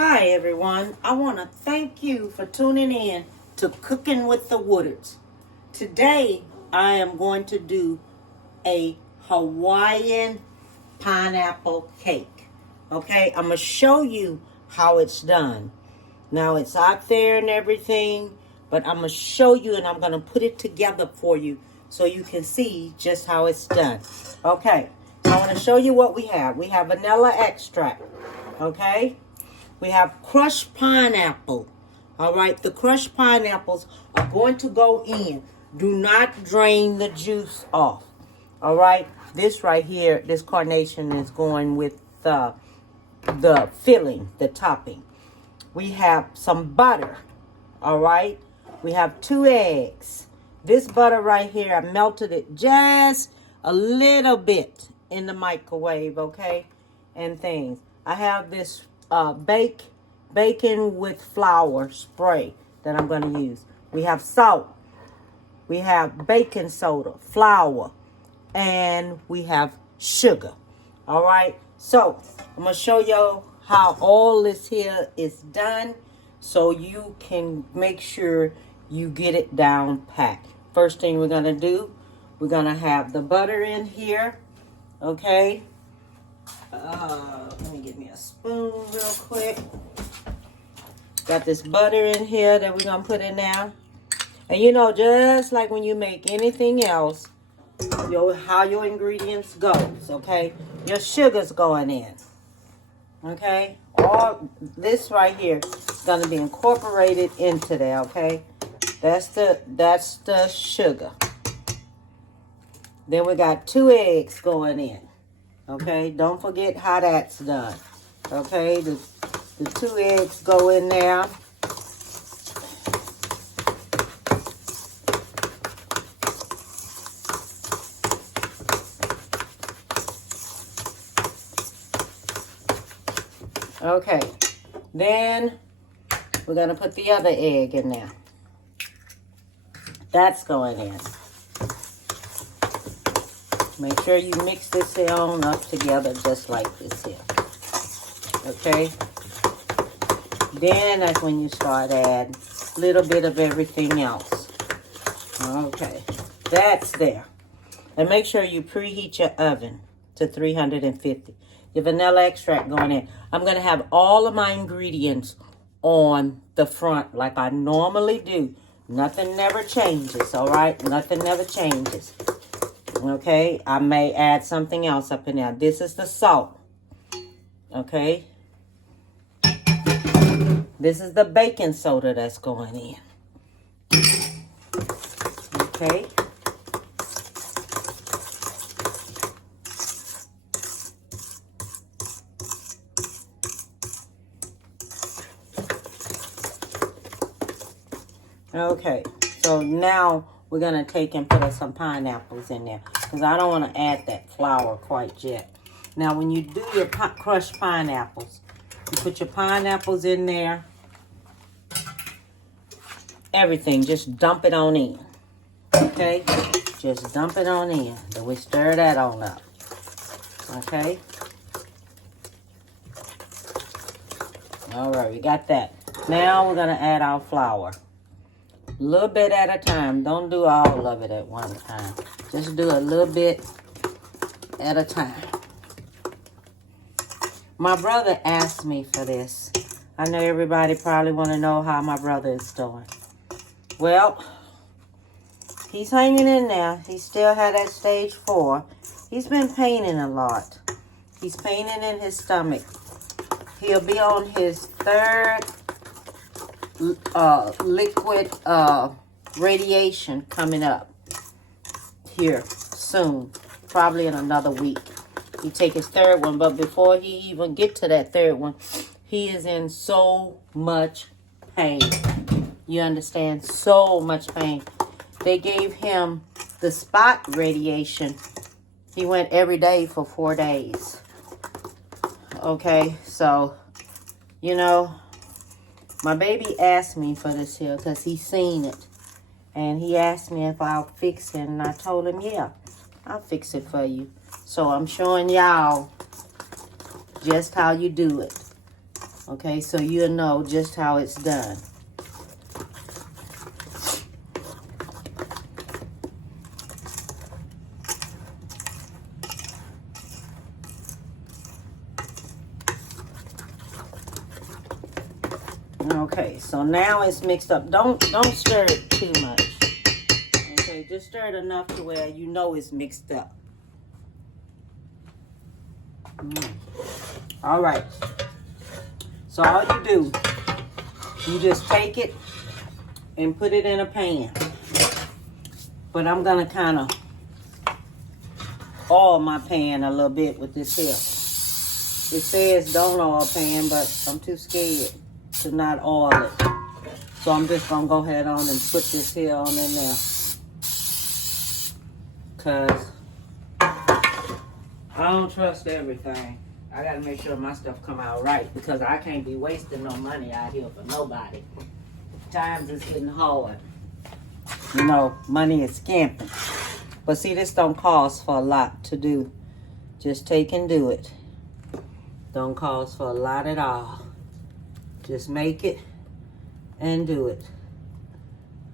Hi everyone, I want to thank you for tuning in to Cooking with the Woodards. Today I am going to do a Hawaiian pineapple cake. Okay, I'm going to show you how it's done. Now it's out there and everything, but I'm going to show you and I'm going to put it together for you so you can see just how it's done. Okay, so I want to show you what we have. We have vanilla extract, okay? We have crushed pineapple. All right, the crushed pineapples are going to go in. Do not drain the juice off. All right, this right here, this carnation is going with the filling, the topping. We have some butter. All right, we have 2 eggs. This butter right here, I melted it just a little bit in the microwave, okay, and things. I have this bacon with flour spray that I'm going to use. We have salt. We have baking soda, flour, and we have sugar. All right. So I'm going to show you how all this here is done so you can make sure you get it down pat. First thing we're going to do, we're going to have the butter in here. Okay. Let me get me a spoon real quick. Got this butter in here that we're going to put in now. And you know, just like when you make anything else, how your ingredients goes, okay? Your sugar's going in, okay? All this right here is going to be incorporated into there, okay? That's the sugar. Then we got 2 eggs going in. Okay, don't forget how that's done. Okay, the 2 eggs go in there. Okay, then we're going to put the other egg in there. That's going in. Make sure you mix this here on up together just like this here. Okay? Then that's when you start adding a little bit of everything else. Okay. That's there. And make sure you preheat your oven to 350. Your vanilla extract going in. I'm going to have all of my ingredients on the front like I normally do. Nothing never changes, all right? Nothing never changes. Okay, I may add something else up in there. This is the salt. Okay. This is the baking soda that's going in. Okay. Okay, so now we're going to take and put some pineapples in there because I don't want to add that flour quite yet. Now, when you do your crushed pineapples, you put your pineapples in there. Everything, just dump it on in. Okay? Just dump it on in. Then we stir that on up. Okay? All right, we got that. Now we're going to add our flour. A little bit at a time. Don't do all of it at one time. Just do a little bit at a time. My brother asked me for this. I know everybody probably want to know how my brother is doing. Well, he's hanging in there. He still had that stage 4. He's been paining a lot. He's paining in his stomach. He'll be on his 3rd liquid radiation coming up here soon, probably in another week. He take his 3rd one, but before he even get to that 3rd one, he is in so much pain. You understand? So much pain. They gave him the spot radiation. He went every day for 4 days. Okay, so you know, my baby asked me for this here because he seen it. And he asked me if I'll fix it. And I told him, yeah, I'll fix it for you. So I'm showing y'all just how you do it. Okay, so you'll know just how it's done. Okay, so now it's mixed up. Don't stir it too much. Okay, just stir it enough to where you know it's mixed up. All right. So all you do, you just take it and put it in a pan. But I'm gonna kind of oil my pan a little bit with this here. It says don't oil pan, but I'm too scared to not oil it. So I'm just gonna go ahead on and put this here on in there. Cause I don't trust everything. I gotta make sure my stuff come out right because I can't be wasting no money out here for nobody. Times is getting hard. You know, money is scamping. But see, this don't cost for a lot to do. Just take and do it. Don't cost for a lot at all. Just make it and do it.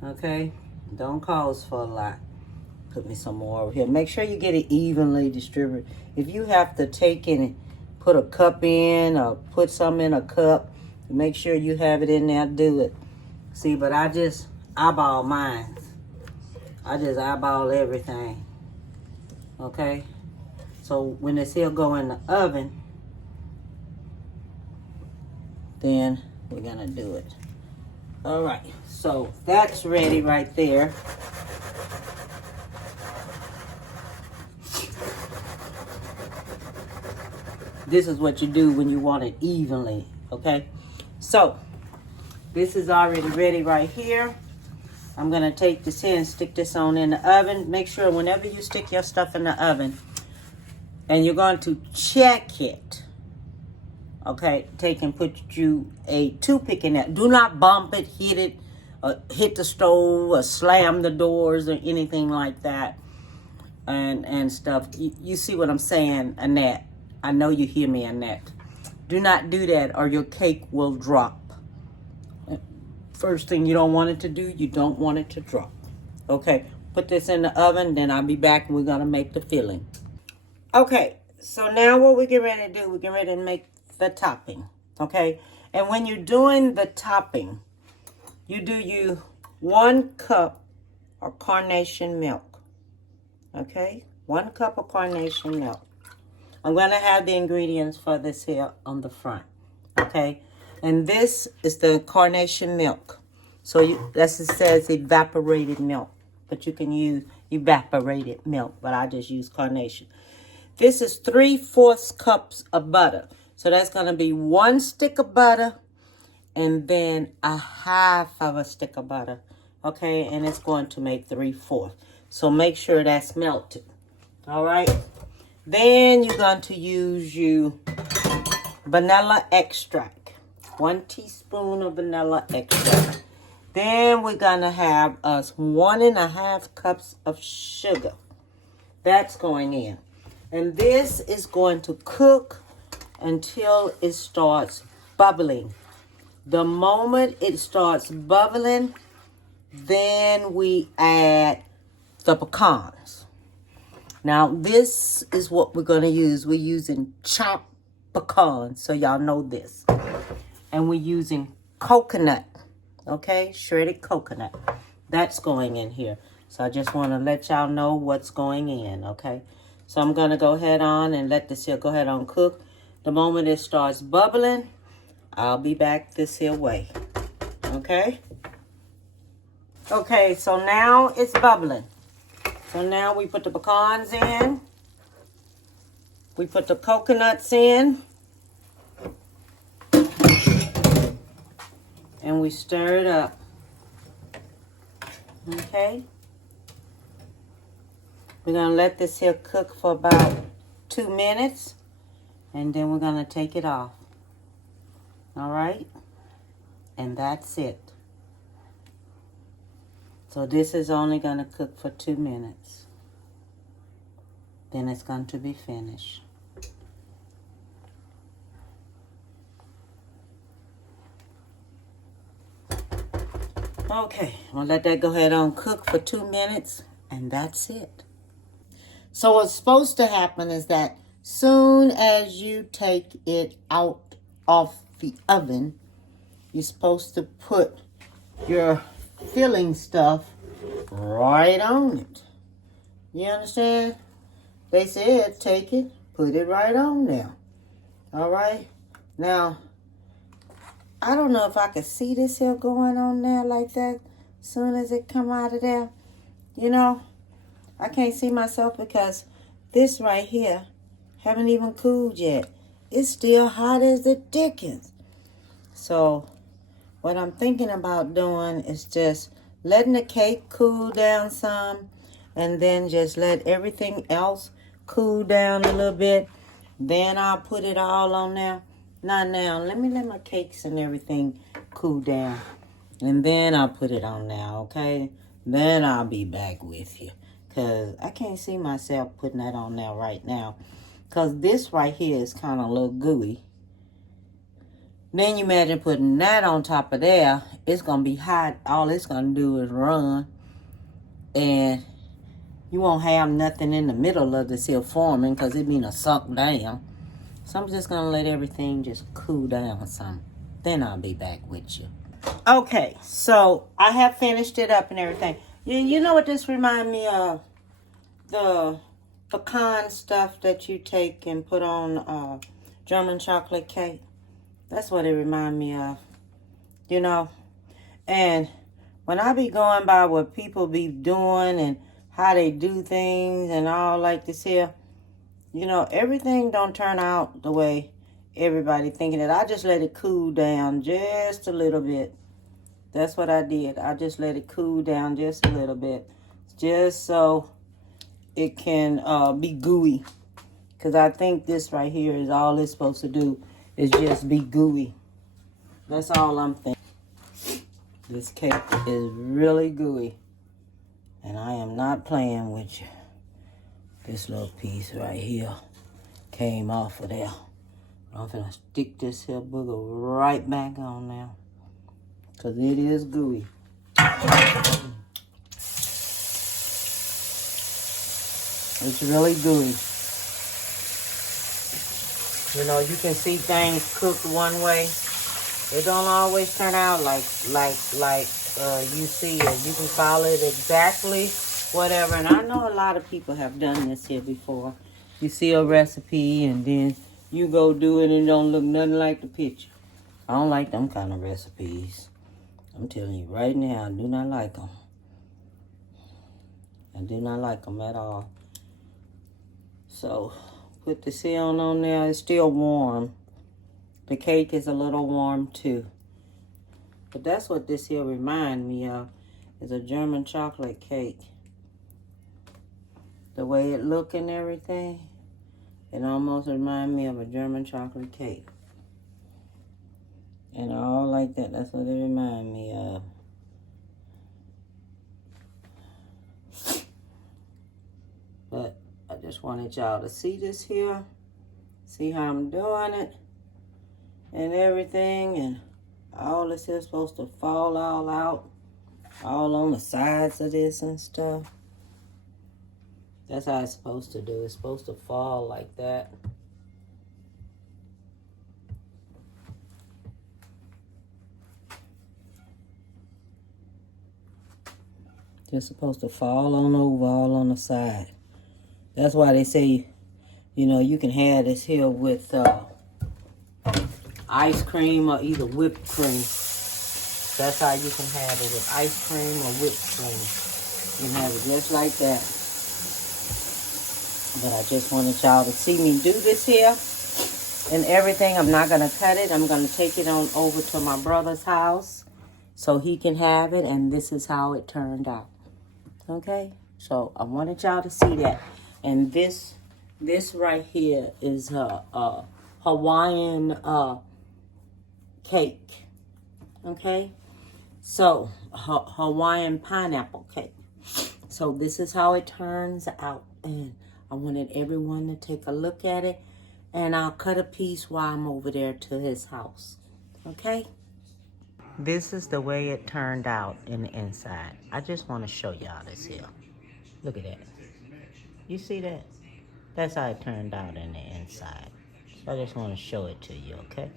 Okay? Don't cost for a lot. Put me some more over here. Make sure you get it evenly distributed. If you have to take it and put a cup in or put some in a cup, make sure you have it in there, do it. See, but I just eyeball mine. I just eyeball everything. Okay? So when this here go in the oven, then we're gonna do it. All right, so that's ready right there. This is what you do when you want it evenly, okay? So this is already ready right here. I'm gonna take this here and stick this on in the oven. Make sure whenever you stick your stuff in the oven, and you're going to check it, okay, take and put you a toothpick in there. Do not bump it, hit it, hit the stove, or slam the doors or anything like that, and stuff. You see what I'm saying, Annette? I know you hear me, Annette. Do not do that or your cake will drop. First thing you don't want it to do, you don't want it to drop. Okay, put this in the oven, then I'll be back and we're gonna make the filling. Okay, so now what we get ready to do, we get ready to make the topping, okay? And when you're doing the topping, you do 1 cup of carnation milk, okay? 1 cup of carnation milk. I'm going to have the ingredients for this here on the front, okay? And this is the carnation milk. So that's it says evaporated milk, but you can use evaporated milk, but I just use carnation. This is 3/4 cups of butter. So that's going to be 1 stick of butter and then a 1/2 stick of butter, okay? And it's going to make 3/4. So make sure that's melted, all right? Then you're going to use your vanilla extract. 1 teaspoon of vanilla extract. Then we're going to have us 1.5 cups of sugar. That's going in. And this is going to cook until it starts bubbling. The moment it starts bubbling, then we add the pecans. Now, this is what we're going to use. We're using chopped pecans, so y'all know this. And we're using coconut, okay? Shredded coconut. That's going in here. So I just want to let y'all know what's going in, okay? So I'm going to go ahead on and let this here go ahead on cook. The moment it starts bubbling, I'll be back this here way, okay? Okay, so now it's bubbling. So now we put the pecans in. We put the coconuts in. And we stir it up. Okay? We're going to let this here cook for about 2 minutes. And then we're going to take it off. All right? And that's it. So this is only going to cook for 2 minutes. Then it's going to be finished. Okay, I'm gonna let that go ahead on cook for 2 minutes, and that's it. So what's supposed to happen is that soon as you take it out of the oven, you're supposed to put your filling stuff right on it. You understand? They said take it, put it right on there. All right? Now, I don't know if I could see this here going on there like that as soon as it come out of there. You know, I can't see myself because this right here haven't even cooled yet. It's still hot as the dickens. So what I'm thinking about doing is just letting the cake cool down some, and then just let everything else cool down a little bit. Then I'll put it all on there. Not now. Let me let my cakes and everything cool down, and then I'll put it on there, okay? Then I'll be back with you, because I can't see myself putting that on there right now, because this right here is kind of a little gooey. Then you imagine putting that on top of there. It's going to be hot. All it's going to do is run. And you won't have nothing in the middle of this here forming because it mean a sunk down. So I'm just going to let everything just cool down some. Then I'll be back with you. Okay, so I have finished it up and everything. You know what this remind me of? The pecan stuff that you take and put on German chocolate cake. That's what it remind me of, you know. And when I be going by what people be doing and how they do things and all like this here, you know, everything don't turn out the way everybody thinking it. I just let it cool down just a little bit. That's what I did. I just let it cool down just a little bit, just so it can be gooey. Because I think this right here is all it's supposed to do, is just be gooey. That's all I'm thinking. This cake is really gooey, and I am not playing with you. This little piece right here came off of there. I'm gonna stick this here booger right back on now, because it is gooey. It's really gooey. You know, you can see things cooked one way. It don't always turn out like you see it. You can follow it exactly whatever. And I know a lot of people have done this here before. You see a recipe and then you go do it and it don't look nothing like the picture. I don't like them kind of recipes. I'm telling you right now, I do not like them. I do not like them at all. So put the seal on there. It's still warm. The cake is a little warm too. But that's what this here remind me of, is a German chocolate cake. The way it look and everything, it almost remind me of a German chocolate cake. And all like that, that's what it remind me of. But I just wanted y'all to see this here. See how I'm doing it. And everything, and all this is supposed to fall all out, all on the sides of this and stuff. That's how it's supposed to do. It's supposed to fall like that. Just supposed to fall on over, all on the side. That's why they say, you know, you can have this here with ice cream or either whipped cream. That's how you can have it, with ice cream or whipped cream. You can have it just like that. But I just wanted y'all to see me do this here and everything. I'm not going to cut it. I'm going to take it on over to my brother's house so he can have it. And this is how it turned out. Okay? So I wanted y'all to see that. And this right here is a Hawaiian cake. Okay? So, Hawaiian pineapple cake. So this is how it turns out. And I wanted everyone to take a look at it. And I'll cut a piece while I'm over there to his house. Okay? This is the way it turned out in the inside. I just want to show y'all this here. Look at that. You see that? That's how it turned out in the inside. So I just want to show it to you, okay?